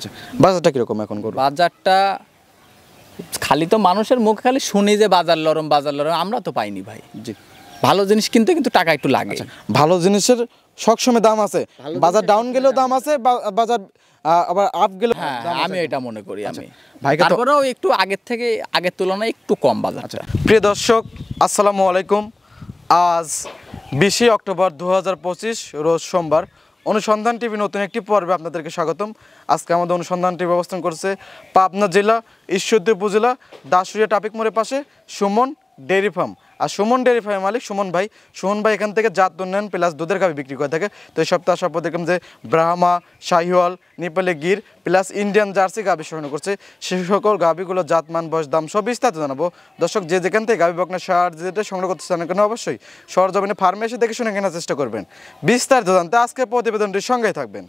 আচ্ছা, বাজারটা কিরকম এখন গরু? বাজারটা খালি তো মানুষের মুখে খালি শুনি যে বাজার লরম, আমরা তো পাইনি ভাই। জি, ভালো জিনিস কিনতে কিন্তু টাকা একটু লাগে। ভালো জিনিসের সবসময় দাম আছে, বাজার ডাউন গেলেও দাম আছে, বাজার আবার আপ গেলেও দাম আছে। আমি এটা মনে করি। আমি ভাইকে তারপরেও একটু আগের তুলনায় একটু কম বাজার। প্রিয় দর্শক, আসসালামু আলাইকুম। আজ 20 অক্টোবর 2025 রোজ সোমবার। অনুসন্ধান টিভি নতুন একটি পর্বে আপনাদেরকে স্বাগতম। আজকে আমাদের অনুসন্ধান টিভি অবস্থান করছে পাবনা জেলা ঈশ্বরদী উপজেলা দাসুরিয়া ট্রাফিক মোড়ের পাশে সুমন ডেয়ারি ফার্ম। আর সুমন ডেয়ারি ফার্মের মালিক সুমন ভাই এখান থেকে জাত উন্নয়ন প্লাস দুধের গাভী বিক্রি করে থাকে। তো এই সপ্তাহে আসার পর দেখলাম যে Brahma, Sahiwal, Nepali Gir plus Indian jersey গাভী সংগ্রহ করছে। সে সকল গাভীগুলো জাতমান, বয়স, দাম সব বিস্তারিত জানাবো। দর্শক, যে যেখান থেকে গাভী বকনা সার যেটা সংগ্রহ করতে চান কেন অবশ্যই সরজমিনে ফার্মে এসে দেখে শুনে কেনার চেষ্টা করবেন। বিস্তারিত জানতে আজকের প্রতিবেদনটির সঙ্গেই থাকবেন।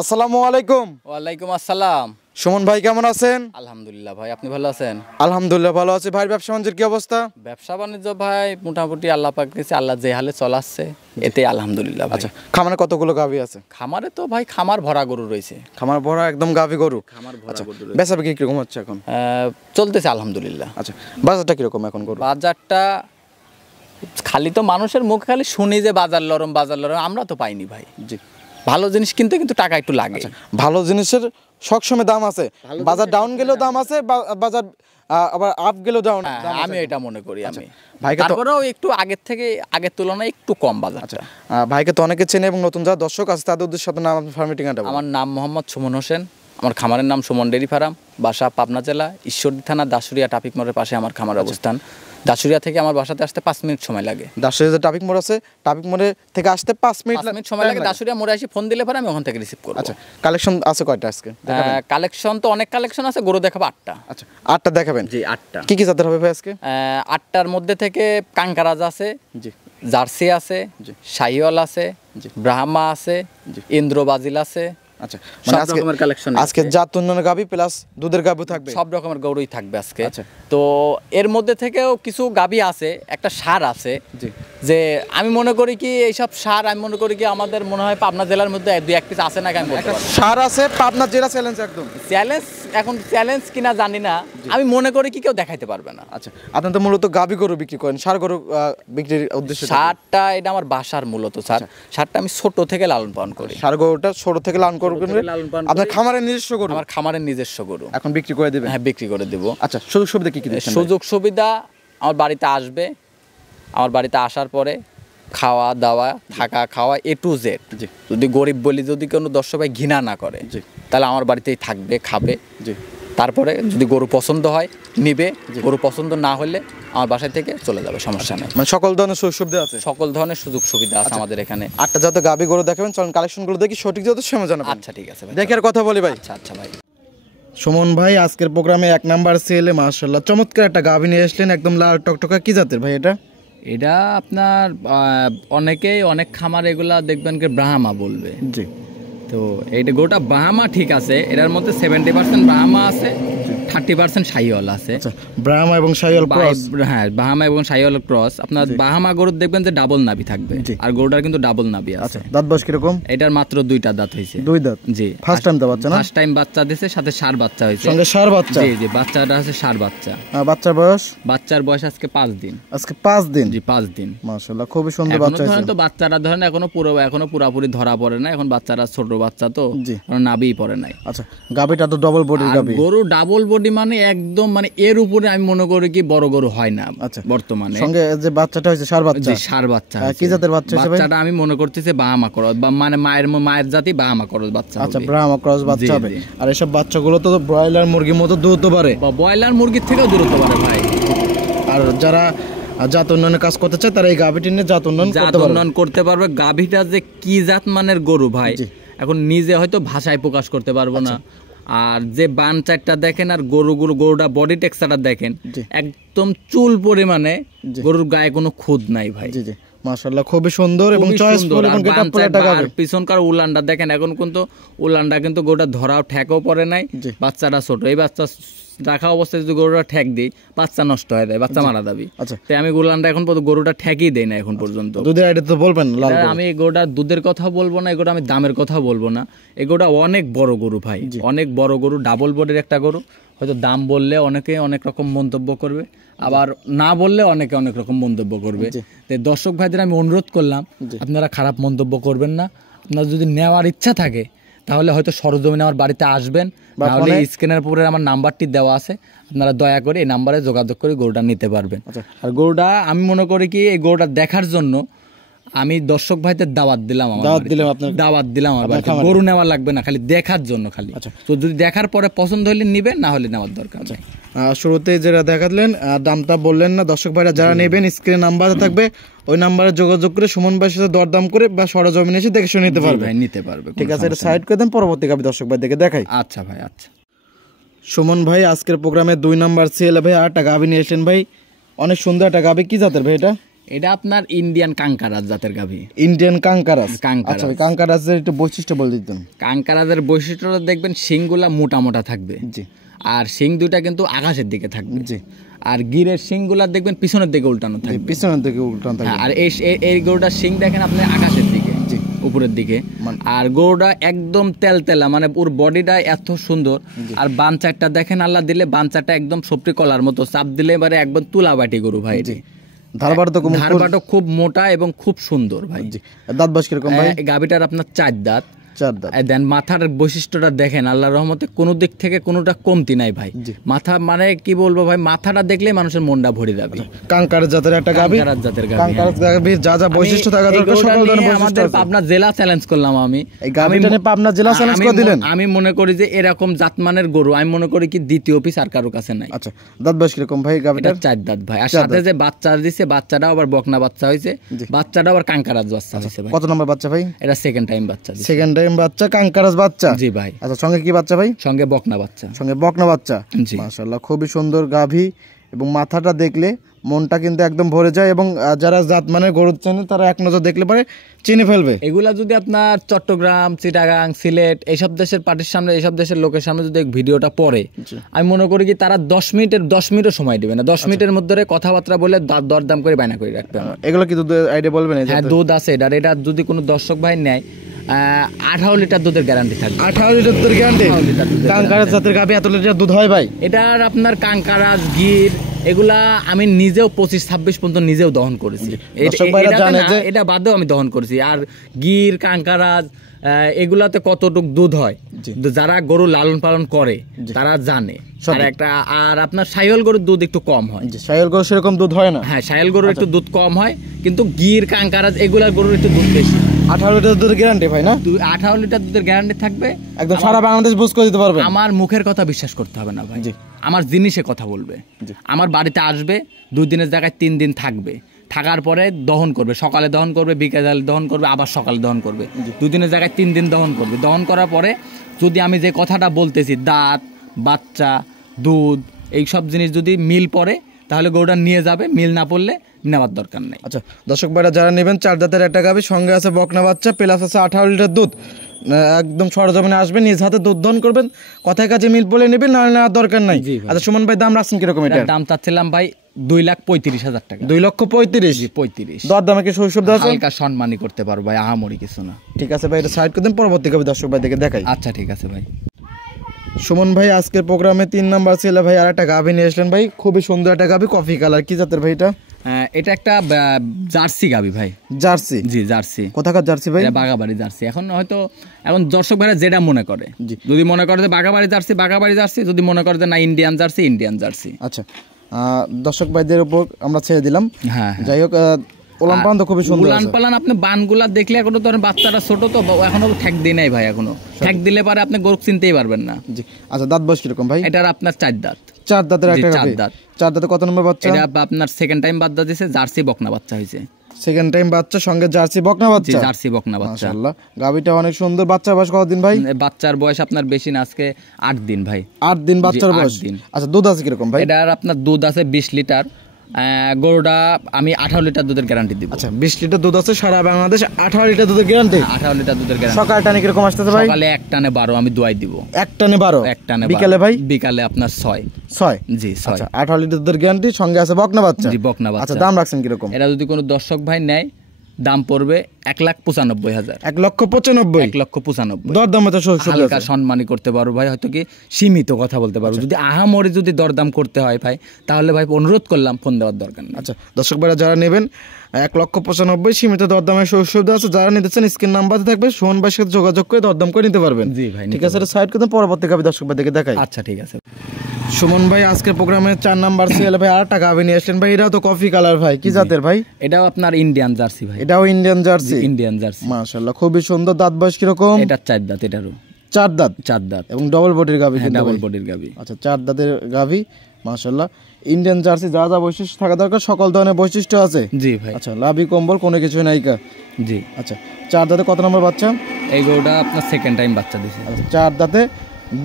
আসসালামু আলাইকুম। ওয়ালাইকুম আসসালাম। সুমন ভাই কেমন আছেন? আলহামদুলিল্লাহ ভাই, আপনি ভালো আছেন? আলহামদুলিল্লাহ ভালো আছি ভাই। ব্যবসা বাণিজ্যের কি অবস্থা? ব্যবসা বাণিজ্য ভাই মোটামুটি আল্লাহ পাক দিয়েছে, আল্লাহ যে হালে চলাচ্ছে এতে আলহামদুলিল্লাহ। আচ্ছা, খামারে কতগুলো গাভী আছে? খামারে তো ভাই খামার ভরা গরু রয়েছে। খামার ভরা একদম গাভী গরু? খামার ভরা গরু রয়েছে। বেচা বিক্রি কিরকম হচ্ছে এখন? চলতেছে আলহামদুলিল্লাহ। আচ্ছা, বাজারটা কিরকম এখন গরু? বাজারটা খালি তো মানুষের মুখে খালি শুনি যে বাজার লরম, আমরা তো পাইনি ভাই। জি, ভালো জিনিস কিনতে কিন্তু টাকা একটু লাগে। ভালো জিনিসের সবসময় দাম আছে, বাজার ডাউন গেলেও দাম আছে, বাজার আবার আপ গেলেও ডাউন। আমি এটা মনে করি। আমি ভাইকে তারপরেও একটু আগের তুলনায় একটু কম বাজার। ভাইকে তো অনেকে চেনে এবং নতুন যারা দর্শক আছে তাদের উদ্দেশ্যে আপনার নাম, ফার্মের ঠিকানাটা বলুন। আমার নাম মোহাম্মদ সুমন হোসেন, আমার খামারের নাম সুমন ডেয়ারি ফার্ম, বাসা পাবনা জেলা ঈশ্বরদী থানা দাসুরিয়া ট্রাফিক মোড়ের পাশে আমার খামার অবস্থান। দাসুরিয়া থেকে আমার বাসাতে আসতে 5 মিনিট সময় লাগে। দাসুরিয়া যে ট্রাফিক মোড় আছে, ট্রাফিক মোড়ে থেকে আসতে 5 মিনিট সময় লাগে। দাসুরিয়া মোড়ে এসে ফোন দিলে পরে আমি ওখান থেকে রিসিভ করব। আচ্ছা, কালেকশন আছে কয়টা আজকে? কালেকশন তো অনেক কালেকশন আছে, গরু দেখাবো 8টা। আচ্ছা, 8টা দেখাবেন? জি, 8টা। কি কি জাতের হবে ভাই আজকে? 8টার মধ্যে থেকে কাঙ্কারাজ আছে, জি, জার্সি আছে, শাহিওয়াল আছে, ব্রাহ্মা আছে, ইন্দ্রবাজিল আছে। আচ্ছা, মানে আজকে জাত উন্নয়নের গাভী প্লাস দুধের গাভী থাকবে, সব রকমের গরুই থাকবে আজকে। তো এর মধ্যে থেকেও কিছু গাভী আছে, একটা সার আছে। যে আমি মনে করি কি এইসব সার আমি মনে করি কি আমাদের মনে হয় পাবনা জেলার মধ্যে 2-1 পিস আছে না, একটা সার আছে পাবনা জেলা চ্যালেঞ্জ, একদম চ্যালেঞ্জ। এখন চ্যালেঞ্জ কিনা জানি না, আমি মনে করি কি কেউ দেখাইতে পারবে না। আচ্ছা, আপনি তো মূলত গাভী গরু বিক্রি করেন, সার গরু বিক্রির উদ্দেশ্যে? সারটা এটা আমার বাসার মূলত সারটা আমি ছোট থেকে লালন পালন করি। সার গরুটা ছোট থেকে লালন করবেন আপনার খামারের নিজস্ব গরু? আমার খামারের নিজস্ব গরু। এখন বিক্রি করে দিবেন? হ্যাঁ, বিক্রি করে দেব। আচ্ছা, সুযোগ সুবিধা কি কি দিচ্ছেন? সুযোগ সুবিধা আমার বাড়িতে আসবে, আমার বাড়িতে আসার পরে খাওয়া দাওয়া, থাকা খাওয়া A to Z। যদি গরিব বলি, যদি কোনো দর্শক ভাই ঘৃণা না করে, তাহলে আমার বাড়িতেই থাকবে, খাবে। তারপরে যদি গরু পছন্দ হয় নিবে, গরু পছন্দ না হলে আমার বাসায় থেকে চলে যাবে, সমস্যা নেই। মানে সকল ধরনের সুযোগ সুবিধা আছে? সকল ধরনের সুযোগ সুবিধা আছে আমাদের এখানে। 8টা যত গাভী গরু দেখাবেন, চলুন কালেকশনগুলো দেখি, সঠিক যত সময় জানাবেন। আচ্ছা, ঠিক আছে ভাই, দেখে আর কথা বলি ভাই। আচ্ছা ভাই। সুমন ভাই, আজকের প্রোগ্রামে 1 নাম্বার সেলে মাশাআল্লাহ চমৎকার একটা গাভী নিয়ে আসলেন, একদম লাল টকটকা। কি জাতের ভাই এটা? এটা আপনার অনেকেই অনেক খামার এগুলা দেখবেন কি ব্রাহ্মা বলবে। জি, তো এইটা গরুটা ব্রাহ্মা ঠিক আছে, এটার মধ্যে 70% ব্রাহ্মা আছে, 30% শাহিওয়াল আছে। আচ্ছা, ব্রাহ্মা এবং শাহিওয়াল ক্রস? হ্যাঁ, ব্রাহ্মা এবং শাহিওয়াল ক্রস। আপনার ব্রাহ্মা গরুর দেখবেন যে ডাবল নাভি থাকবে, আর গরুটার কিন্তু ডাবল নাভি আছে। আচ্ছা, দাঁত বয়স কিরকম? এটার মাত্র 2টা দাঁত হইছে। 2 দাঁত? জি, ফার্স্ট টাইম তো বাচ্চা না? ফার্স্ট টাইম বাচ্চা দিয়েছে, সাথে ষাঁড় বাচ্চা হইছে। সঙ্গে ষাঁড় বাচ্চা? জি জি, বাচ্চাটা আছে ষাঁড় বাচ্চা। বাচ্চার বয়স? বাচ্চার বয়স আজকে 5 দিন। আজকে 5 দিন? জি, 5 দিন। মাশাআল্লাহ, খুবই সুন্দর বাচ্চা হইছে। ধরেন তো বাচ্চারা ধরেন এখনো পুরোপুরি ধরা পড়ে না, এখন বাচ্চারা ছোট বাচ্চা তো, নাভি পড়ে নাই। আচ্ছা, গাভীটা তো ডাবল বডির গাভী? গরু ডাবল বডি মানে একদম, মানে এর উপরে আমি মনে করি কি বড় গরু হয় না। আচ্ছা, বর্তমানে সঙ্গে যে বাচ্চাটা হইছে ষাঁড় বাচ্চা? জি, ষাঁড় বাচ্চা। কি জাতের বাচ্চা হইছে ভাই? বাচ্চাটা আমি মনে করতেছি ব্রাহ্মা ক্রস, বা মানে মায়ের জাতি ব্রাহ্মা ক্রস বাচ্চা। আচ্ছা, ব্রাহ্মা ক্রস বাচ্চা হবে। আর এসব বাচ্চাগুলো তো ব্রয়লার মুরগির মতো দূরত্ব পারে, বা ব্রয়লার মুরগির থেকেও দূরত্ব পারে ভাই। আর যারা জাত উন্নয়নের কাজ করতে চায় তারা এই গাভীটি নিয়ে জাত উন্নয়ন করতে পারবে। গাভীটা যে কি জাত মানের গরু ভাই, এখন নিজে হয়তো ভাষায় প্রকাশ করতে পারবো না। আর যে বান চারটা দেখেন আর গরুটা বডি টেক্সচারটা দেখেন, একদম চুল পরিমাণে গরুর গায়ে কোনো খুদ নাই ভাই। জি জি, মাশাআল্লাহ, খুবই সুন্দর এবং চয়েসফুল এবং গেটআপ একটা গাভী। পিছনকার উলানটা দেখেন, এখন কিন্তু উলানটা কিন্তু গরুটা ধরাও ঠেকও পড়ে নাই, বাচ্চাটা ছোট। এই বাচ্চা রাখা অবস্থায় যদি গরুটা ঠেক দিই, বাচ্চা নষ্ট হয়ে যায়, বাচ্চা মারা যাবে। আচ্ছা, তাই আমি গুলানটা এখন পর্যন্ত গরুটা ঠেকই দেই না এখন পর্যন্ত। দুধের আইডিয়া তো বলবেন। আমি গরুটা দুধের কথা বলবো না, এগুলো আমি দামের কথা বলবো না। এগুলোটা অনেক বড় গরু ভাই, অনেক বড় গরু, ডাবল বডির একটা গরু। হয়তো দাম বললে অনেকে অনেক রকম মন্তব্য করবে, আবার না বললে অনেকে অনেক রকম মন্তব্য করবে। তাই দর্শক ভাইদের আমি অনুরোধ করলাম, আপনারা খারাপ মন্তব্য করবেন না। আপনার যদি নেওয়ার ইচ্ছা থাকে তাহলে হয়তো সরজমিনে আমার বাড়িতে আসবেন, তাহলে স্ক্রিনের উপরে আমার নাম্বারটি দেওয়া আছে, আপনারা দয়া করে এই নাম্বারে যোগাযোগ করে গরুটা নিতে পারবেন। আর গরুটা আমি মনে করি কি, এই গরুটা দেখার জন্য আমি দর্শক ভাইদের দাওয়াত দিলাম, দাওয়াত দিলাম আমার বাড়িতে। গরু নেওয়া লাগবে না, খালি দেখার জন্য, খালি তো যদি দেখার পরে পছন্দ হলে নিবেন, না হলে নেওয়ার দরকার নেই। শুরুতে যেটা দেখালেন, দামটা বললেন না, দর্শক ভাইরা যারা নেবেন স্ক্রিনে নাম্বার থাকবে, ওই নাম্বারে যোগাযোগ করে সুমন ভাইয়ের সাথে দরদাম করে বা সরজমিনে এসে দেখে শুনে নিতে পারবে। ঠিক আছে, এটা সাইড করে দেন, পরবর্তী গাবি দর্শক ভাই দেখে দেখাই। আচ্ছা ভাই, আচ্ছা। সুমন ভাই আজকের প্রোগ্রামে 2 নাম্বার ছেলে ভাই আর একটা গাবি নিয়ে এসেছেন ভাই, অনেক সুন্দর একটা গাবি। কি জাতের ভাই এটা? এটা আপনার ইন্ডিয়ান কাঙ্কারাজ জাতের গাভী। ইন্ডিয়ান কাঙ্কারাজ। আচ্ছা ভাই, কাঙ্কারাজের একটু বৈশিষ্ট্য বলে দিতেন। কাঙ্কারাজের বৈশিষ্ট্যটা দেখবেন, শিংগুলা মোটা মোটা থাকবে, জি, আর শিং দুইটা কিন্তু আকাশের দিকে থাকবে, জি, আর গিরের শিংগুলা দেখবেন পিছনের দিকে উল্টানো থাকবে, পিছনের দিকে উল্টানো থাকবে। আর এই গরুটার শিং দেখেন আপনি আকাশের দিকে, জি, উপরের দিকে। আর গরুটা একদম তেলতেলা, মানে ওর বডিটা এত সুন্দর। আর বানচারটা দেখেন, আল্লাহ দিলে বানচারটা একদম সপরি কলার মতো, চাপ দিলে এবারে একদম তুলাবাটি গরু ভাই। ধারবাটো খুব মোটা এবং খুব সুন্দর ভাই। দাঁত বয়স কিরকম ভাই? গাভীটার আপনার 4 দাঁত। দেন মাথার বৈশিষ্ট্যটা দেখেন, আল্লাহর রহমতে কোনো দিক থেকে কোনোটা কমতি নাই ভাই। মাথা মানে কি বলবো ভাই, মাথাটা দেখলে মানুষের মনটা ভরে যাবে। কাঙ্কারাজ জাতের একটা গাভী, কাঙ্কারাজ জাতের গাভী। কাঙ্কারাজ গাভীর যা যা বৈশিষ্ট্য থাকা দরকার সকল ধরনের বৈশিষ্ট্য আমাদের পাবনা জেলা চ্যালেঞ্জ করলাম আমি। এই গাভীটা নিয়ে পাবনা জেলা চ্যালেঞ্জ করে দিলেন। আমি মনে করি যে এরকম জাতমানের গরু আমি মনে করি কি দ্বিতীয় পিস আর কারো কাছে নাই। আচ্ছা, দাঁত বয়স কিরকম ভাই গাভীটার? 4 দাঁত ভাই। আর সাথে যে বাচ্চা দিছে, বাচ্চাটাও আবার বকনা বাচ্চা হইছে, বাচ্চাটাও আবার কাঙ্কারাজ বাচ্চা হইছে ভাই। কত নম্বর বাচ্চা ভাই? এটা সেকেন্ড টাইম বাচ্চা দিছে। সেকেন্ড টাইম বাচ্চা, কাঙ্কারাজ বাচ্চা। জি ভাই। আচ্ছা, সঙ্গে কি বাচ্চা ভাই? সঙ্গে বকনা বাচ্চা। সঙ্গে বকনা বাচ্চা। জি, মাশাআল্লাহ, খুবই সুন্দর গাভী, এবং মাথাটা দেখলে মনটা কিন্তু একদম ভরে যায়, এবং যারা জাত মানে গরু চেনে তারা এক নজর দেখলে পরে চিনে ফেলবে। এগুলা যদি আপনার চট্টগ্রাম, চিটাগাং, সিলেট এইসব দেশের পার্টির সামনে, এইসব দেশের লোকের সামনে যদি ভিডিওটা পড়ে, আমি মনে করি কি তারা 10 মিনিটও সময় দিবে না। 10 মিনিটের মধ্যে কথাবার্তা বলে দরদাম করে বায়না করে রাখবে। এগুলো কি দুধ আইডিয়া বলবেন? হ্যাঁ, দুধ আছে এটার। এটা যদি কোনো দর্শক ভাই নেয়, 18 লিটার দুধের গ্যারান্টি থাকবে। 18 লিটার দুধের গ্যারান্টি? কাঙ্কারাজ জাতের গাভী এত লিটার দুধ হয় ভাই? এটার আপনার কাঙ্কারাজ, গির, এগুলা আমি নিজেও 25-26 পর্যন্ত নিজেও দহন করেছি। এটা বাদেও আমি দহন করেছি। আর গির, কাঙ্কারাজ এগুলাতে কতটুক দুধ হয়, যারা গরু লালন পালন করে তারা জানে। আর আপনার সাইহল গরুর দুধ একটু কম হয়। সাইহল গরু সেরকম দুধ হয় না? হ্যাঁ, সাইহল গরুর একটু দুধ কম হয়, কিন্তু গির, কাঙ্কারাজ এগুলার গরুর একটু দুধ বেশি। 18 লিটার দুধের গ্যারান্টি ভাই? না, 18 লিটার দুধের গ্যারান্টি থাকবে, একদম সারা বাংলাদেশ বুঝ করে দিতে পারবে। আমার মুখের কথা বিশ্বাস করতে হবে না ভাই, আমার জিনিসে কথা বলবে। আমার বাড়িতে আসবে, 2 দিনের জায়গায় 3 দিন থাকবে, থাকার পরে দহন করবে, সকালে দহন করবে, বিকেলে দহন করবে, আবার সকালে দহন করবে, 2 দিনের জায়গায় 3 দিন দহন করবে। দহন করার পরে যদি আমি যে কথাটা বলতেছি, দাঁত, বাচ্চা, দুধ, এই সব জিনিস যদি মিল পড়ে তাহলে গরুটা নিয়ে যাবে, মিল না পড়লে নেওয়ার দরকার নেই। আচ্ছা, দর্শক ভাইরা যারা নেবেন, 4 দাঁতের একটা গাভী, সঙ্গে আছে বকনা বাচ্চা, প্লাস আছে 18 লিটার দুধ, একদম সরজমিনে আসবেন, নিজ হাতে দুধ দহন করবেন, কথায় কাজে মিল পড়লে নেবেন, না নেওয়ার দরকার নাই। আচ্ছা সুমন ভাই, দাম রাখছেন কিরকম? এটা দাম চাচ্ছিলাম ভাই 2,35,000 টাকা। 2,35,000? দর দামে কি সুবিধা আছে? হালকা সম্মানই করতে পারবো ভাই, আহামরি কিছু না। ঠিক আছে ভাই, এটা সাইড করে দেন, পরবর্তী গাভী দর্শক ভাই দেখে দেখাই। আচ্ছা, ঠিক আছে ভাই। সুমন ভাই আজকের প্রোগ্রামে 3 নাম্বার ছেলে ভাই আর একটা গাভী নিয়ে আসলেন ভাই, খুবই সুন্দর একটা গাভী, কফি কালার। কি জাতের ভাই এটা? এটা একটা জার্সি গাভী ভাই। জার্সি? জি, জার্সি। কোথাকার জার্সি ভাই? বাগাবাড়ি জার্সি। এখন দর্শক ভাইরা যেটা মনে করে, যদি মনে করে যে বাগাবাড়ি জার্সি, বাগাবাড়ি জার্সি, যদি মনে করে যে না ইন্ডিয়ান জার্সি, ইন্ডিয়ান জার্সি। আচ্ছা, দর্শক ভাইদের উপর আমরা ছেড়ে দিলাম। হ্যাঁ, যাই হোক, উলান পালান তো খুবই সুন্দর। উলান পালান আপনি বানগুলা দেখলে, এখনো ধরেন বাচ্চাটা ছোট তো, এখনো ঠ্যাক দিয়ে নাই ভাই, এখনো ঠ্যাক দিলে পারে আপনি গরু চিনতেই পারবেন না। জি। আচ্ছা, দাঁত বয়স কিরকম ভাই? এটার আপনার 4 দাঁত। 4 দাঁতের একটা গাভী? 4 দাঁতে কত নম্বর বাচ্চা? এটা আপনার সেকেন্ড টাইম বাচ্চা দিয়েছে, জার্সি বকনা বাচ্চা হয়েছে। সেকেন্ড টাইম বাচ্চা, সঙ্গে জার্সি বকনা বাচ্চা? জার্সি বকনা বাচ্চা। মাশাআল্লাহ, গাভীটা অনেক সুন্দর। বাচ্চার বয়স কতদিন ভাই? বাচ্চার বয়স আপনার বেশি না, আজকে 8 দিন ভাই। 8 দিন বাচ্চার বয়স? আচ্ছা, দুধ আছে কিরকম ভাই? এটার আপনার দুধ আছে 20 লিটার। গরুটা আমি 18 লিটার দুধের গ্যারান্টি দিব। আচ্ছা 20 লিটার দুধ আছে সারা বাংলাদেশ, 18 লিটার দুধের গ্যারান্টি। 18 লিটার দুধের গ্যারান্টি। সকাল টানে কিরকম আসতেছে ভাই? সকালে এক টানে 12 আমি দোয়াই দিব। এক টানে 12? এক টানে। বিকালে ভাই? বিকালে আপনার 6। জি 6। আচ্ছা 18 লিটার দুধের গ্যারান্টি, সঙ্গে আছে বকনা বাচ্চা। জি বকনা বাচ্চা। আচ্ছা দাম রাখছেন কিরকম? এটা যদি কোনো দর্শক ভাই নেয় দাম পড়বে 1,95,000। 1,95,000? 1,95,000। দরদাম তো হালকা সম্মানই করতে পারবো ভাই, হয়তো কি সীমিত কথা বলতে পারবো। যদি আহামরি যদি দরদাম করতে হয় ভাই, তাহলে ভাই অনুরোধ করলাম ফোন দেওয়ার দরকার নেই। আচ্ছা দর্শক ভাইরা যারা নেবেন 1,95,000 সীমিত দরদামের সুবিধা আছে। যারা নিতেছেন স্ক্রিন নাম্বারে থাকবে, সোহন ভাইয়ের সাথে যোগাযোগ করে দরদাম করে নিতে পারবেন। জি ভাই ঠিক আছে, সাইড করতে পরবর্তী গাবি দর্শক ভাই দেখে দেখাই। আচ্ছা ঠিক আছে। সুমন ভাই আজকে প্রোগ্রামে 4 নাম্বার সিএল ভাই আর টাকা গাবি নিয়ে আসলেন ভাই। এটাও তো কফি কালার ভাই, কি জাতের ভাই? এটাও আপনার ইন্ডিয়ান জার্সি ভাই। এটাও ইন্ডিয়ান জার্সি? Indian jersey. মাশাআল্লাহ খুবই সুন্দর। দাঁত বয়স কিরকম? এটা 4 দাঁত। এটারও 4 দাঁত? 4 দাঁত এবং ডবল বডির গাবি? ডাবল বডির গাবি। আচ্ছা 4 দাঁতের গাবি মাশাআল্লাহ। ইন্ডিয়ান জার্সি যা যা বৈশিষ্ট্য থাকা দরকার সকল ধরনের বৈশিষ্ট্য আছে। জি ভাই। আচ্ছা লাভি কম্বল কোনো কিছু নাই কা? জি। আচ্ছা 4 দাঁতে কত নম্বর বাচ্চা? এই গরুটা আপনার সেকেন্ড টাইম বাচ্চা দিছে। আচ্ছা 4 দাঁতে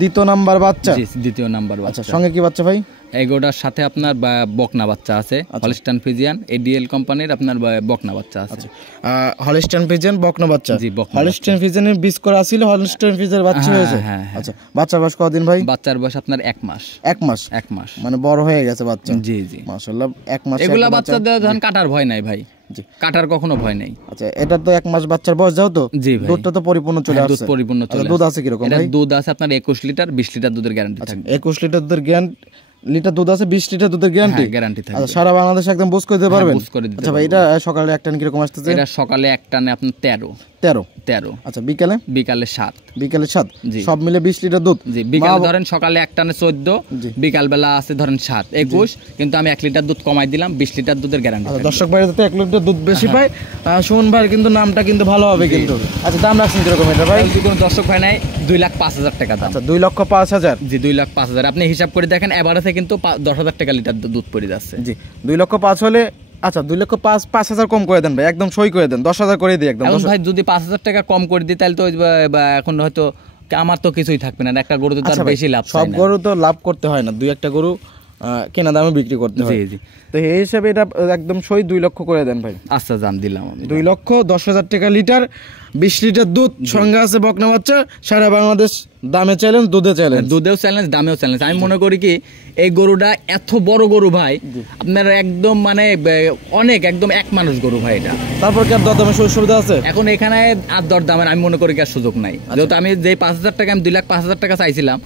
দ্বিতীয় নাম্বার বাচ্চা? জি দ্বিতীয় নাম্বার বাচ্চা। আচ্ছা সঙ্গে কি বাচ্চা ভাই? এই গরুটার সাথে আপনার বকনা বাচ্চা আছে, হলস্টাইন ফ্রিজিয়ান এডিএল কোম্পানির আপনার বকনা বাচ্চা আছে। হলস্টাইন ফ্রিজিয়ান বকনা বাচ্চা? জি বকনা। হলস্টাইন ফ্রিজিয়ানের বীজ করা ছিল, হলস্টাইন ফ্রিজিয়ানের বাচ্চা হয়েছে? হ্যাঁ। আচ্ছা বাচ্চার বয়স কতদিন ভাই? বাচ্চার বয়স আপনার 1 মাস। 1 মাস? 1 মাস মানে বড় হয়ে গেছে বাচ্চা? জি জি মাশাআল্লাহ 1 মাস। এগুলা বাচ্চা ধরেন কাটার ভয় নাই ভাই। জি কাটার কখনো ভয় নাই। আচ্ছা এটা তো 1 মাস বাচ্চার বয়স যাও তো? জি ভাই। দুধটা তো পরিপূর্ণ চলে আসছে? দুধ পরিপূর্ণ চলে আসছে। দুধ আছে কিরকম ভাই? দুধ আছে আপনার 21 লিটার 20 লিটার দুধের গ্যারান্টি থাকবে। 21 লিটার দুধের লিটার দুধ আছে, 20 লিটার দুধের গ্যারান্টি? গ্যারান্টি থাকবে। আচ্ছা সারা বাংলাদেশ একদম বুঝ করে দিতে পারবেন? বুঝ করে দিতে। আচ্ছা ভাই এটা সকালে এক টান কি রকম আসতেছে? এটা সকালে এক টানে আপনার 13। আচ্ছা বিকালে? বিকালে 7। বিকালে 7? সব মিলে 20 লিটার দুধ? জি বিকালে ধরেন সকালে এক টানে 14, বিকাল বেলা আছে ধরেন 7 21, কিন্তু আমি 1 লিটার দুধ কমাই দিলাম, 20 লিটার দুধের গ্যারান্টি। আচ্ছা দর্শক ভাই যাতে 1 লিটার দুধ বেশি পায়, সুমন ভাই কিন্তু নামটা কিন্তু ভালো হবে কিন্তু। আচ্ছা দাম রাখছেন কিরকম এটা ভাই? যদি কোনো দর্শক ভাই নাই 2,05,000 টাকা দাম। আচ্ছা 2,05,000? জি 2,05,000। আপনি হিসাব করে দেখেন এভারেজে কিন্তু 10,000 টাকা লিটার দুধ পড়ে যাচ্ছে। জি 2,05,000 হলে আচ্ছা 2,05,000 কম করে দেন ভাই, একদম সই করে দেন, 10,000 করে দিই একদম। এখন ভাই যদি 5,000 টাকা কম করে দিই তাহলে তো এখন হয়তো আমার তো কিছুই থাকবে না। একটা গরু তো তার বেশি লাভ। সব গরু তো লাভ করতে হয় না, 2-1টা গরু কেনা দামে বিক্রি করতে হয়। জি জি। তো এই হিসাবে এটা একদম সই 2 লক্ষ করে দেন ভাই। আচ্ছা জান দিলাম আমি। 2,10,000 টাকা লিটার, 20 লিটার দুধ, সঙ্গে আছে বকনা বাচ্চা। সারা বাংলাদেশ দামে চ্যালেঞ্জ, দুধে চ্যালেঞ্জ। দুধেও চ্যালেঞ্জ, দামেও চ্যালেঞ্জ। আমি মনে করি কি এই গরুটা এত বড় গরু ভাই, আপনার একদম মানে অনেক একদম এক মানুষ গরু ভাই এটা। তারপর কি আর দরদামের সুবিধা আছে? এখন এখানে আর দরদামের আমি মনে করি কি আর সুযোগ নাই। যেহেতু আমি যে 5,000 টাকা আমি 2,05,000 টাকা চাইছিলাম,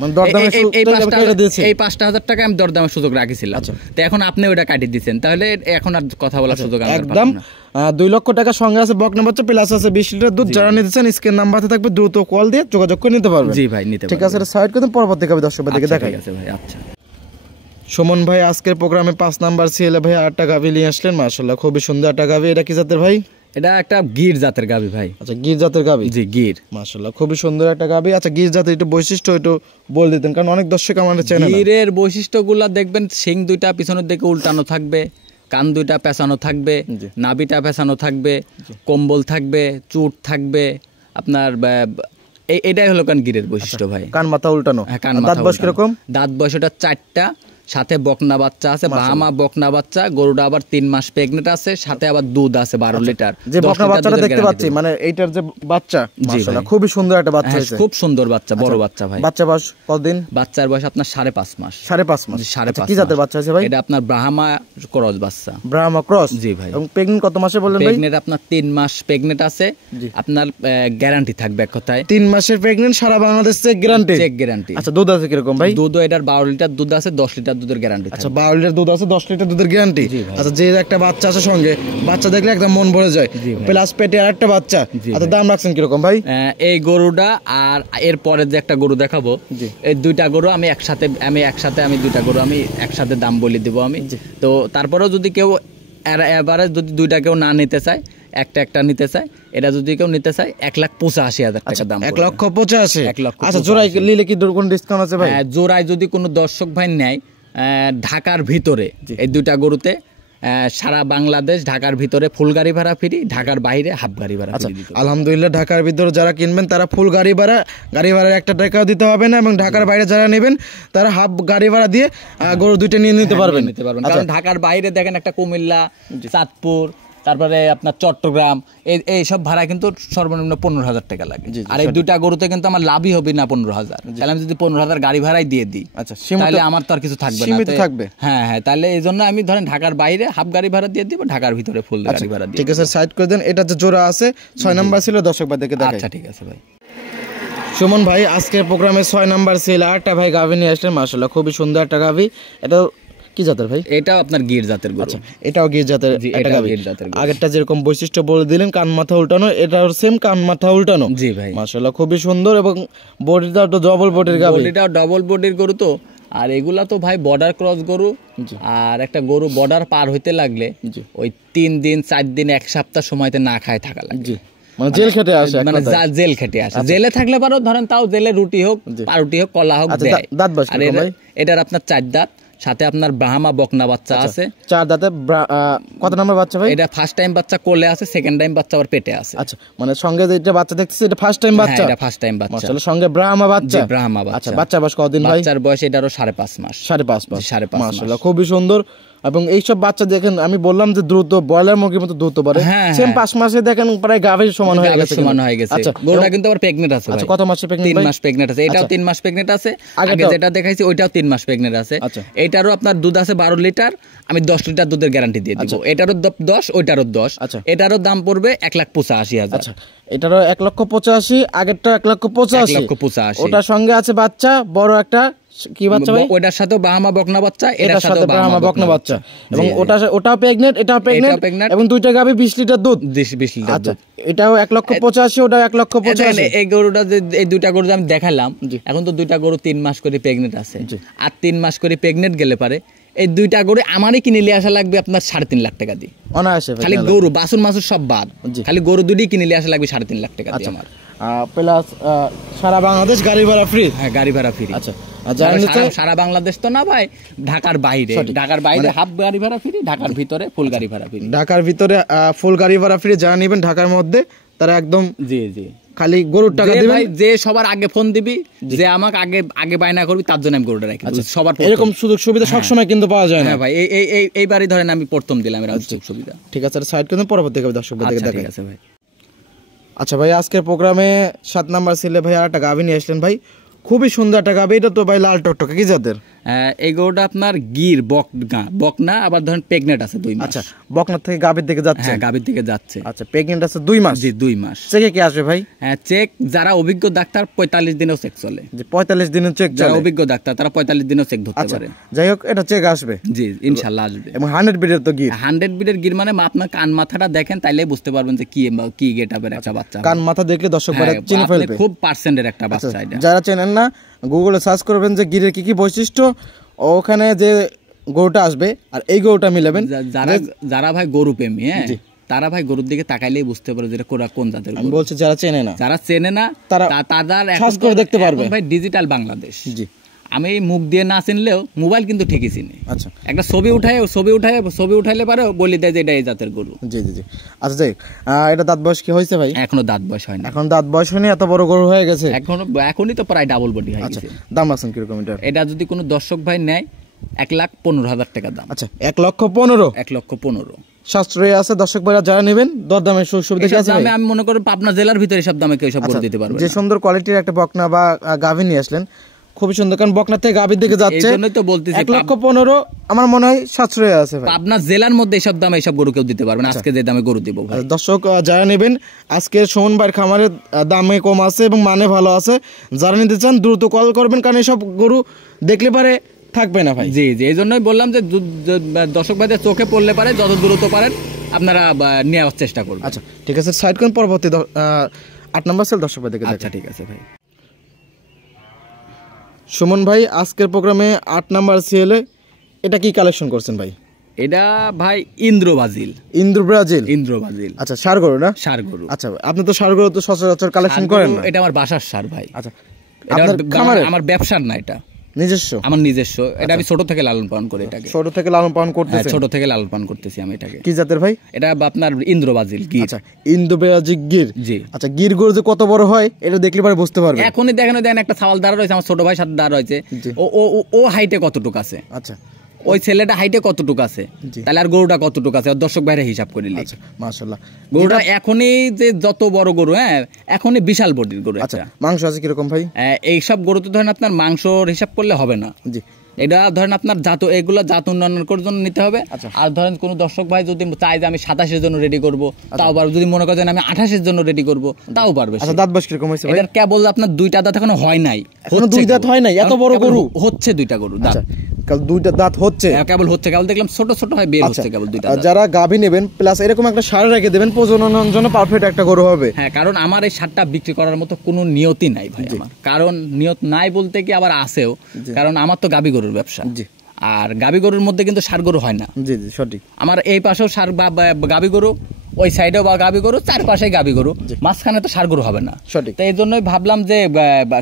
এই 5,000 টাকা আমি দরদামের সুযোগ রাখিছিলাম। তো এখন আপনি ওটা কাটিয়ে দিচ্ছেন, তাহলে এখন আর কথা বলার সুযোগ একদম 2 লক্ষ টাকা সঙ্গে আছে বকনা বাচ্চা, প্লাস আছে 20 লিটার দুধ। যারা নিতেছেন স্ক্রিন নাম্বারে থাকবে, দ্রুত কল দিয়ে যোগাযোগ করে নিতে পারবেন। জি ভাই নিতে পারবেন। ঠিক আছে, সাইড করতে পরবর্তী কবে দর্শক ভাই দেখাই। ঠিক আছে ভাই। আচ্ছা সুমন ভাই আজকের প্রোগ্রামে 5 নাম্বার সিএল ভাই 8টা গাভী নিয়ে আসলেন। মাশাআল্লাহ খুবই সুন্দর একটা গাভী। এটা কি জাতের ভাই? এটা একটা গির জাতের গাভী ভাই। আচ্ছা গির জাতের গাভী? জি গির। মাশাআল্লাহ খুবই সুন্দর একটা গাভী। আচ্ছা গির জাতের একটু বৈশিষ্ট্য একটু বলে দিতেন, কারণ অনেক দর্শক আমাদের চ্যানেলে। গিরের বৈশিষ্ট্যগুলো দেখবেন, শিং দুইটা পিছনের দিকে উল্টানো থাকবে, কান দুইটা পেঁচানো থাকবে, নাভিটা পেঁচানো থাকবে, কম্বল থাকবে, চুট থাকবে আপনার। এটাই হলো কান গিরের বৈশিষ্ট্য ভাই। কান মাথা উল্টানো। হ্যাঁ কান মাথা। দাঁত বয়স কিরকম? দাঁত বয়স ওটা 4টা, সাথে বকনা বাচ্চা আছে, বাহামা বকনা বাচ্চা। গরুটা আবার 3 মাস প্রেগনেন্ট আছে, সাথে আবার দুধ আছে 12 লিটার। যে বকনা বাচ্চাটা দেখতে পাচ্ছি, মানে এইটার যে বাচ্চা, মাশাআল্লাহ খুবই সুন্দর একটা বাচ্চা হয়েছে। খুব সুন্দর বাচ্চা, বড় বাচ্চা ভাই। বাচ্চা বয়স কতদিন? বাচ্চার বয়স আপনার 5.5 মাস। 5.5 মাস? 5.5। কি জাতের বাচ্চা আছে ভাই? এটা আপনার ব্রাহ্মা ক্রস বাচ্চা। ব্রাহ্মা ক্রস? জি ভাই। এবং প্রেগনেন্ট কত মাসে বললেন ভাই? প্রেগনেন্ট আপনার 3 মাস প্রেগনেন্ট আছে। আপনার গ্যারান্টি থাকবে এক কথায়। 3 মাসের প্রেগনেন্ট, সারা Bangladesh check guarantee? Check guarantee. আচ্ছা দুধ আছে কিরকম ভাই? দুধও এটার 12 লিটার দুধ আছে, 10 লিটার দুধের গ্যারান্টি। আচ্ছা 12 লিটার দুধ আছে, 10 লিটার দুধের গ্যারান্টি। আচ্ছা যে একটা বাচ্চা আছে সঙ্গে, বাচ্চা দেখলে একদম মন ভরে যায়, প্লাস পেটে আরেকটা বাচ্চা। আচ্ছা দাম রাখছেন কিরকম ভাই? এই গরুটা আর এর পরে যে একটা গরু দেখাবো, এই দুইটা গরু আমি একসাথে আমি দুইটা গরু আমি একসাথে দাম বলে দেবো আমি। তো তারপরেও যদি কেউ এবারে যদি দুইটা কেউ না নিতে চায়, একটা নিতে চায়, এটা যদি কেউ নিতে চায় 1,85,000 টাকা দাম। 1,85,000? আচ্ছা জোড়ায় নিলে কি কোনো ডিসকাউন্ট আছে ভাই? জোড়ায় যদি কোনো দর্শক ভাই নেয় ঢাকার ভিতরে এই দুইটা গরুতে সারা বাংলাদেশ, ঢাকার ভিতরে ফুল গাড়ি ভাড়া ফ্রি, ঢাকার বাইরে হাফ গাড়ি ভাড়া ফ্রি। আলহামদুলিল্লাহ, ঢাকার ভিতরে যারা কিনবেন তারা ফুল গাড়ি ভাড়ার 1 টাকাও দিতে হবে না, এবং ঢাকার বাইরে যারা নেবেন তারা হাফ গাড়ি ভাড়া দিয়ে গরু দুইটা নিয়ে নিতে পারবেন। কারণ ঢাকার বাইরে দেখেন একটা কুমিল্লা, চাঁদপুর, তারপরে আপনার চট্টগ্রাম, এই সব ভাড়া কিন্তু সর্বনিম্ন 15,000 টাকা লাগে। আর এই দুইটা গরুতে কিন্তু আমার লাভই হবে না 15,000। তাহলে আমি যদি 15,000 গাড়ি ভাড়াই দিয়ে দিই, তাহলে আমার তো আর কিছু থাকবে না, সীমিত থাকবে। হ্যাঁ, তাহলে এই জন্য আমি ধরেন ঢাকার বাইরে হাফ গাড়ি ভাড়া দিয়ে দিব, ঢাকার ভিতরে ফুল গাড়ি ভাড়া দিয়ে। ঠিক আছে, সাইড করে দেন। এটা যে জোড়া আছে 6 নাম্বার ছিল, দর্শক ভাই দেখে দেখাই। আচ্ছা ঠিক আছে ভাই। সুমন ভাই আজকের প্রোগ্রামে 6 নাম্বার ছিল, আরেকটা ভাই গাভী নিয়ে আসলেন, মাশাআল্লাহ খুবই সুন্দর একটা গাভী। এটা কি জাতের ভাই? এটাও আপনার গির জাতের গরু। আচ্ছা, এটাও গির জাতের একটা গাভী। আগেরটা যেরকম বৈশিষ্ট্য বলে দিলেন, কান মাথা উল্টানো, এটাও সেম কান মাথা উল্টানো। জি ভাই, মাশাআল্লাহ খুবই সুন্দর, এবং বডিটাও তো ডবল বডির গাভী। বডিটাও ডবল বডির গরু তো। আর এগুলা তো ভাই বর্ডার ক্রস গরু। আর একটা গরু বর্ডার পার হইতে লাগলে ওই 3 দিন 4 দিন 1 সপ্তাহ সময়তে না খায় থাকা লাগে। মানে জেল খেটে আসে, মানে জেল খেটে আসে। জেলে থাকলে পারো ধরেন, তাও জেলে রুটি হোক, পাউরুটি হোক, কলা হোক দেয়। দাঁত বাস আর এটার আপনার 4 দাঁত, সাথে আপনার ব্রাহ্মা বকনা বাচ্চা আছে 4 দাঁতে। কত নাম্বার বাচ্চা ভাই? এটা ফার্স্ট টাইম বাচ্চা কোলে আছে, সেকেন্ড টাইম বাচ্চা আবার পেটে আছে। আচ্ছা, মানে সঙ্গে যেটা বাচ্চা দেখতেছি এটা ফার্স্ট টাইম বাচ্চা। এটা ফার্স্ট টাইম বাচ্চা। মাশাআল্লাহ, সঙ্গে ব্রাহ্মা বাচ্চা। জি, ব্রাহ্মা বাচ্চা। আচ্ছা, বাচ্চা বয়স কতদিন ভাই? বাচ্চার বয়স এটারও 5.5 মাস। 5.5 মাস। 5.5 মাস। মাশাআল্লাহ খুবই সুন্দর। এবং এইসব বাচ্চা দেখেন, আমি বললাম যে দ্রুত ব্রয়লার মুরগির মতো দ্রুত পারে, সেম 5 মাসে দেখেন প্রায় গাভীর সমান হয়ে গেছে। আচ্ছা, গরুটা কিন্তু আবার প্রেগন্যান্ট আছে। আচ্ছা, কত মাসে প্রেগন্যান্ট? 3 মাস প্রেগন্যান্ট আছে। এটাও 3 মাস প্রেগন্যান্ট আছে। আগে যেটা দেখাইছি ওইটাও 3 মাস প্রেগন্যান্ট আছে। এটারও আপনার দুধ আছে 12 লিটার। আমি 10 লিটার দুধের গ্যারান্টি দিয়ে দিব। এটারও 10, ওইটারও 10। এটারও দাম পড়বে 1,85,000। আচ্ছা, এটারও 1,85,000, আগেরটা 1,85,000। 1,85,000। ওটার সঙ্গে আছে বাচ্চা, বড় একটা কি বাচ্চা ভাই? ওটার সাথে ব্রাহ্মা বকনা বাচ্চা, এটার সাথে ব্রাহ্মা বকনা বাচ্চা, এবং ওটাও প্রেগন্যান্ট, এটাও প্রেগন্যান্ট, এবং দুইটা গাভী 20 লিটার দুধ। 20 লিটার দুধ। এটাও 1,85,000, ওটাও 1,85,000। এই গরুটা যে এই দুইটা গরু আমি দেখালাম, এখন তো দুইটা গরু 3 মাস করে প্রেগন্যান্ট আছে। আর 3 মাস করে প্রেগন্যান্ট গেলে পারে এই দুইটা গরু আমারই কিনে নিয়ে আসা লাগবে আপনার 3.5 লাখ টাকা দিয়ে অনায়াসে। খালি গরু বাসুর মাসুর সব বাদ, খালি গরু দুটোই কিনে নিয়ে আসা লাগবে 3.5 লাখ টাকা দিয়ে আমার। প্লাস সারা বাংলাদেশ গাড়ি ভাড়া ফ্রি। হ্যাঁ, গাড়ি ভাড়া ফ্রি। আচ্ছা, সারা বাংলাদেশ তো না ভাই, ঢাকার বাইরে। ঢাকার বাইরে হাফ গাড়ি ভাড়া ফ্রি, ঢাকার ভিতরে ফুল গাড়ি ভাড়া ফ্রি। ঢাকার ভিতরে ফুল গাড়ি ভাড়া ফ্রি। যারা নেবেন ঢাকার মধ্যে তারা একদম জি জি খালি গরুর টাকা দিবেন। যে সবার আগে ফোন দিবি, যে আমাকে আগে বায়না করবি, তার জন্য আমি গরুটা রাখি। সবার এরকম সুযোগ সুবিধা সবসময় কিন্তু পাওয়া যায় না। হ্যাঁ ভাই, এইবারই ধরেন আমি প্রথম দিলাম এর সুযোগ সুবিধা। ঠিক আছে, সাইড করে পরবর্তী দর্শকদের দেখে ঠিক আছে ভাই। আচ্ছা ভাই, আজকের প্রোগ্রামে 7 নাম্বার ছেলে ভাই আর একটা গাভী নিয়ে আসলেন ভাই, খুবই সুন্দর একটা গাভী। এটা তো ভাই লাল টকটকে, কি জাতের? এই গরুটা আপনার গির বকনা, আবার ধরেন প্রেগন্যান্ট আছে 2 মাস। আচ্ছা, বকনা থেকে গাভীর দিকে যাচ্ছে? হ্যাঁ, গাভীর দিকে যাচ্ছে। আচ্ছা, প্রেগন্যান্ট আছে 2 মাস? জি, 2 মাস। চেকে কি আসবে ভাই? হ্যাঁ, চেক যারা অভিজ্ঞ ডাক্তার 45 দিনেও চেক চলে। জি, 45 দিনের চেক চলে। যারা অভিজ্ঞ ডাক্তার তারা 45 দিনেও চেক ধরতে পারে। যাই হোক, এটা চেক আসবে। জি, ইনশাআল্লাহ আসবে। এবং 100 বিডের তো গির। 100 বিডের গির মানে আপনার কান মাথাটা দেখেন, তাইলেই বুঝতে পারবেন যে কি গেটআপের একটা বাচ্চা। কান মাথা দেখলে দর্শক ভাই চিনে ফেলবে। খুব পার্সেন্টের একটা বাচ্চা এটা। যারা চেনেন না, গুগলে সার্চ করবেন যে গিরের কি কি বৈশিষ্ট্য, ওখানে যে গরুটা আসবে আর এই গরুটা মিলাবেন। যারা ভাই গরু প্রেমী, হ্যাঁ, তারা ভাই গরুর দিকে তাকাইলেই বুঝতে পারে যে এটা কোন জাতের। আমি বলছি যারা চেনে না তারা সার্চ করে দেখতে পারবে। ভাই ডিজিটাল বাংলাদেশ। জি, আমি মুখ দিয়ে না চিনলেও মোবাইল কিন্তু ঠিকই চিনি। আচ্ছা, একটা ছবি উঠাইলে পারে বলি দেয় যে এটা এই জাতের গরু। জি জি জি। আচ্ছা, যাই, এটা দাঁত বয়স কি হয়েছে ভাই? এখনো দাঁত বয়স হয়নি। এখন দাঁত বয়স হয়নি, এত বড় গরু হয়ে গেছে? এখনই তো প্রায় ডাবল বডি হয়ে গেছে। দাম আছেন কিরকম এটা যদি কোনো দর্শক ভাই নেয় 1,15,000 টাকা দাম। আচ্ছা, 1,15,000? 1,15,000 সাশ্রয়ী আছে। দর্শক ভাইরা যারা নেবেন দরদামের সুবিধা আছে? আমি মনে করি পাবনা জেলার ভিতরে সব দামে কেউ সব করে দিতে পারবে। যে সুন্দর কোয়ালিটির একটা বকনা বা গাভী নিয়ে আসলেন, খুবই সুন্দর, কারণ বকনা থেকে গাভীর দিকে যাচ্ছে। এইজন্যই তো বলতেছি 1,15,000 আমার মনে হয় সাশ্রয়ী আছে ভাই। পাবনা জেলার মধ্যে এইসব দামে এইসব গরু কেউ দিতে পারবে না আজকে যে দামে গরু দিব ভাই। দর্শক যারা নেবেন, আজকে সুমন ভাইয়ের খামারের দামে কম আছে এবং মানে ভালো আছে। যারা নিতে চান দ্রুত কল করবেন, কারণ এইসব গরু দেখলে পারে থাকবে না ভাই। জি জি, এই জন্যই বললাম যে দর্শক ভাইদের চোখে পড়লে পারে যত দ্রুত পারেন আপনারা নেওয়ার চেষ্টা করবেন। আচ্ছা, ঠিক আছে, সাইড করুন। পরবর্তী 8 নাম্বার সেল দর্শক ভাই দেখে। আচ্ছা, ঠিক আছে ভাই। সুমন ভাই, আজকের প্রোগ্রামে 8 নাম্বার সেলে এটা কি কালেকশন করছেন ভাই? এটা ভাই ইন্দ্র ব্রাজিল। আচ্ছা, ষাঁড় গরু না? ষাঁড় গরু। আচ্ছা, আপনি তো ষাঁড় গরু তো সচরাচর কালেকশন করেন না? এটা আমার বাসার ষাঁড় ভাই। আচ্ছা, আমার ব্যবসার না এটা। নিজস্ব? আমার নিজস্ব, এটা আমি ছোট থেকে লালন পালন করি এটাকে। ছোট থেকে লালন পালন হ্যাঁ, করতেছেন? ছোট থেকে লালন পালন করতেছি আমি এটাকে। কি জাতের ভাই এটা আপনার ইন্দ্রবাজিল গির। আচ্ছা, ইন্দো-ব্রাজিল গির। জি। আচ্ছা, গির গরু যে কত বড় হয় এটা দেখলে পরে বুঝতে পারবে। এখনই দেখেন একটা ছাওয়াল দাঁড়া রয়েছে, আমার ছোট ভাই সাথে দাঁড়া রয়েছে, জি। ও ও ও হাইটে কতটুকু আছে, আচ্ছা ওই ছেলেটা হাইটে কতটুকু আছে, জি। তাহলে আর গরুটা কতটুকু আছে, দর্শক ভাইরা হিসাব করে নিলে। আচ্ছা, মাশাআল্লাহ। গরুটা এখনই যে যত বড় গরু, হ্যাঁ এখনই বিশাল বডির গরু আচ্ছা, একটা। মাংস আছে কিরকম ভাই? এইসব গরু তো ধরেন আপনার মাংসর হিসাব করলে হবে না। জি। এটা ধরেন আপনার এগুলো জাত উন্নয়নের জন্য নিতে হবে। আচ্ছা। আর ধরেন কোনো দর্শক ভাই যদি চায় যে আমি 27-এর জন্য রেডি করব, তাও পারবে। যদি মনে করেন আমি 28-এর জন্য রেডি করব, তাও পারবে। আচ্ছা, দাঁত বয়স কিরকম হয়েছে ভাই? এটার কেবল আপনার 2টা দাঁত এখনো হয় নাই। এখনো 2 দাঁত হয় নাই? এত বড় গরু হচ্ছে 2টা গরু দাঁত। আচ্ছা, কাল 2টা দাঁত হচ্ছে? কেবল হচ্ছে, কেবল দেখলাম ছোট ছোট হয় বের হচ্ছে কেবল 2টা দাঁত। যারা গাভী নেবেন প্লাস এরকম একটা সার রেখে দেবেন, প্রজননের জন্য পারফেক্ট একটা গরু হবে। হ্যাঁ, কারণ আমার এই সারটা বিক্রি করার মতো কোনো নিয়তি নাই ভাই আমার। কারণ নিয়ত নাই বলতে কি আবার আছেও, কারণ আমার তো গাভী গরুর ব্যবসা। জি। আর গাভী গরুর মধ্যে কিন্তু ষাঁড় গরু হয় না। জি জি, সঠিক। আমার এই পাশেও ষাঁড় গাভী গরু, ওই সাইডেও বা গাভী গরু, চারপাশে গাভী গরু, মাঝখানে তো ষাঁড় গরু হবে না। সঠিক। তো এই জন্যই ভাবলাম যে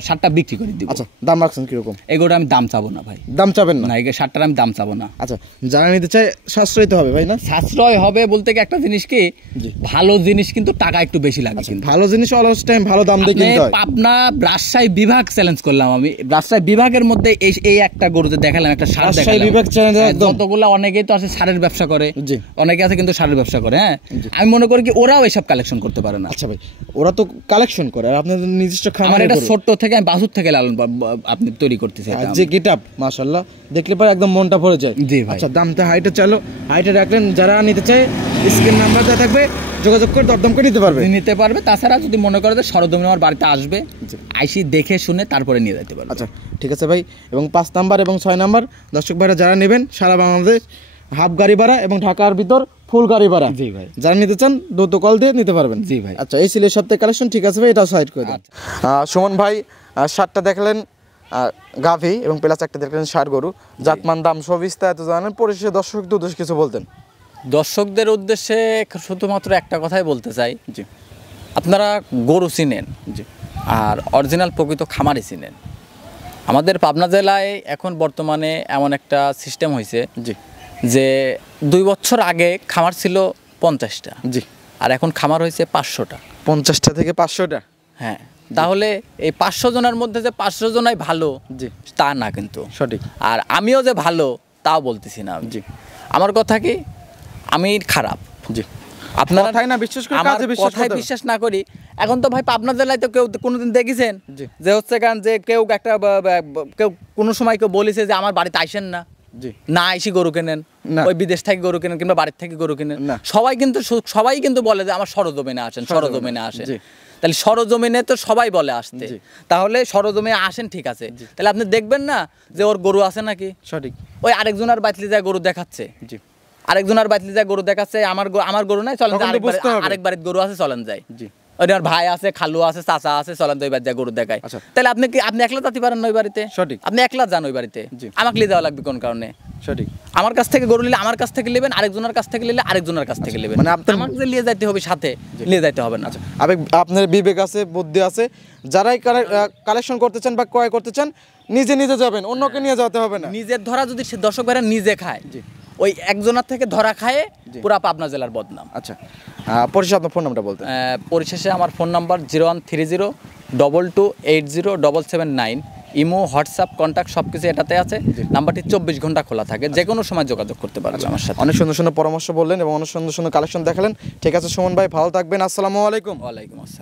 ষাঁড়টা বিক্রি করে দিব। আচ্ছা, দাম রাখছেন কিরকম? এই গরুটা আমি দাম চাবো না ভাই। দাম চাবেন না? না, এই ষাঁড়টার আমি দাম চাবো না। আচ্ছা, যারা নিতে চায় সাশ্রয়ী তো হবে ভাই, না? সাশ্রয় হবে বলতে কি একটা জিনিস কি, জি। ভালো জিনিস কিন্তু টাকা একটু বেশি লাগে। কিন্তু ভালো জিনিস অলস টাইম ভালো দাম দিয়ে কিনতে হয়। পাবনা রাজশাহী বিভাগ চ্যালেঞ্জ করলাম আমি। রাজশাহী বিভাগের মধ্যে এই একটা গরুতে দেখালাম, একটা ষাঁড় রাজশাহী দেখালাম। বিভাগ চ্যালেঞ্জ একদম। যতগুলো অনেকেই তো আছে ষাঁড়ের ব্যবসা করে, জি। অনেকে আছে কিন্তু ষাঁড়ের ব্যবসা করে। হ্যাঁ, আমি মনে করি কি ওরাও এসব কালেকশন করতে পারে না। আচ্ছা ভাই, ওরা তো কালেকশন করে আর আপনাদের নিজস্ব আমার খামারে এটা গরু। ছোট থেকে আমি বাছুর থেকে লালন আপনি তৈরি করতেছেন আর যে গেটআপ মাশাআল্লাহ দেখলে পরে একদম মনটা ভরে যায়। জি ভাই। আচ্ছা, দামটা হাইটে চলো, হাইটে রাখলেন, যারা নিতে চায় স্ক্রিন নাম্বার দেওয়া থাকবে, যোগাযোগ করে দরদাম করে নিতে পারবে। নিতে পারবে। তাছাড়া যদি মনে করে যে সরজমিনে আমার বাড়িতে আসবে, আইসি দেখে শুনে তারপরে নিয়ে যেতে পারবে। আচ্ছা, ঠিক আছে ভাই। এবং 5 নাম্বার এবং 6 নাম্বার দর্শক ভাইরা যারা নেবেন, সারা বাংলাদেশ হাফ গাড়ি ভাড়া এবং ঢাকার ভিতর ফুল গাড়ি ভাড়া। জি ভাই। যারা নিতে চান দ্রুত কল দিয়ে নিতে পারবেন। জি ভাই। আচ্ছা, এই ছিল সপ্তাহে কালেকশন। ঠিক আছে ভাই, এটাও সাইড করে দেন। সুমন ভাই, 7টা দেখলেন গাভী এবং প্লাস একটা দেখলেন ষাঁড় গরু, জাতমান দাম সব বিস্তারিত জানেন। পরিশেষে দর্শকদের উদ্দেশ্যে কিছু বলতেন? দর্শকদের উদ্দেশ্যে শুধুমাত্র একটা কথাই বলতে চাই, জি। আপনারা গরু চিনেন, জি। আর অরিজিনাল প্রকৃত খামারি চিনেন। আমাদের পাবনা জেলায় এখন বর্তমানে এমন একটা সিস্টেম হয়েছে, জি, যে 2 বছর আগে খামার ছিল 50টা, জি, আর এখন খামার হয়েছে 500টা। 50টা থেকে 500টা? হ্যাঁ, তাহলে এই 500 জনের মধ্যে যে 500 জনাই ভালো, জি, তা না কিন্তু। সঠিক। আর আমিও যে ভালো তাও বলতেছি না আমি। জি। আমার কথা কি, আমি খারাপ। জি। আপনারা কথাই না বিশ্বাস করি, আমার কাজে বিশ্বাস কথায় করতে হবে। বিশ্বাস না করি। এখন তো ভাই পাবনা জেলায় তো কেউ কোনোদিন দেখেছেন জি। যে হচ্ছে কারণ যে কেউ একটা কেউ কোনো সময় কেউ বলেছে যে আমার বাড়িতে আইসেন না, জি, না আইসি গরু কেনেন, না। ওই বিদেশ থেকে গরু কেনেন কিংবা বাড়ির থেকে গরু কেনেন? না। সবাই কিন্তু বলে যে আমার সরজমিনে আসেন, সরজমিনে আসেন। জি। তাহলে সরজমিনে তো সবাই বলে আসতে, জি। তাহলে সরজমিনে আসেন, ঠিক আছে। তাহলে আপনি দেখবেন না যে ওর গরু আছে নাকি। সঠিক। ওই আরেকজনের বাতলি যায় গরু দেখাচ্ছে, জি। আরেকজনের বাতলি যায় গরু দেখাচ্ছে, আমার গরু নাই, চলেন তখন তো বুঝতে হবে। আরেক বাড়ির গরু আছে, চলেন যাই। জি। ওই আমার ভাই আছে, খালু আছে, চাচা আছে, চলেন তো ওই বাড়ি যায় গরু দেখায়। আচ্ছা। তাহলে আপনি একলা যেতে পারেন না ওই বাড়িতে? সঠিক। আপনি একলা যান ওই বাড়িতে, জি। আমাকে নিয়ে যাওয়া লাগবে কোন কারণে? সঠিক। আমার কাছ থেকে গরু নিলে আমার কাছ থেকে নেবেন, আরেকজনের কাছ থেকে নিলে আরেকজনের কাছ থেকে নেবেন। মানে আপনার আমাকে যে নিয়ে যাইতে হবে সাথে, নিয়ে যাইতে হবে না। আপনার বিবেক আছে, বুদ্ধি আছে, যারাই কালেকশন করতে চান বা ক্রয় করতে চান নিজে নিজে যাবেন, অন্যকে নিয়ে যেতে হবে না। নিজের ধরা যদি সে দর্শক ভাইরা নিজে খায়, ওই একজনের থেকে ধরা খায় পুরা পাবনা জেলার বদনাম। আচ্ছা, পরিশেষে আপনার ফোন নাম্বারটা বলতেন? পরিশেষে আমার phone number 0130222779। Imo, WhatsApp, contact সব কিছু এটাতে আছে। নাম্বারটি 24 ঘন্টা খোলা থাকে, যে কোনো সময় যোগাযোগ করতে পারবে আমার সাথে। অনেক সুন্দর সুন্দর পরামর্শ বললেন এবং অনেক সুন্দর সুন্দর কালেকশন দেখালেন। ঠিক আছে সুমন ভাই, ভালো থাকবেন। আসসালামু আলাইকুম। ওয়ালাইকুম আসসালাম।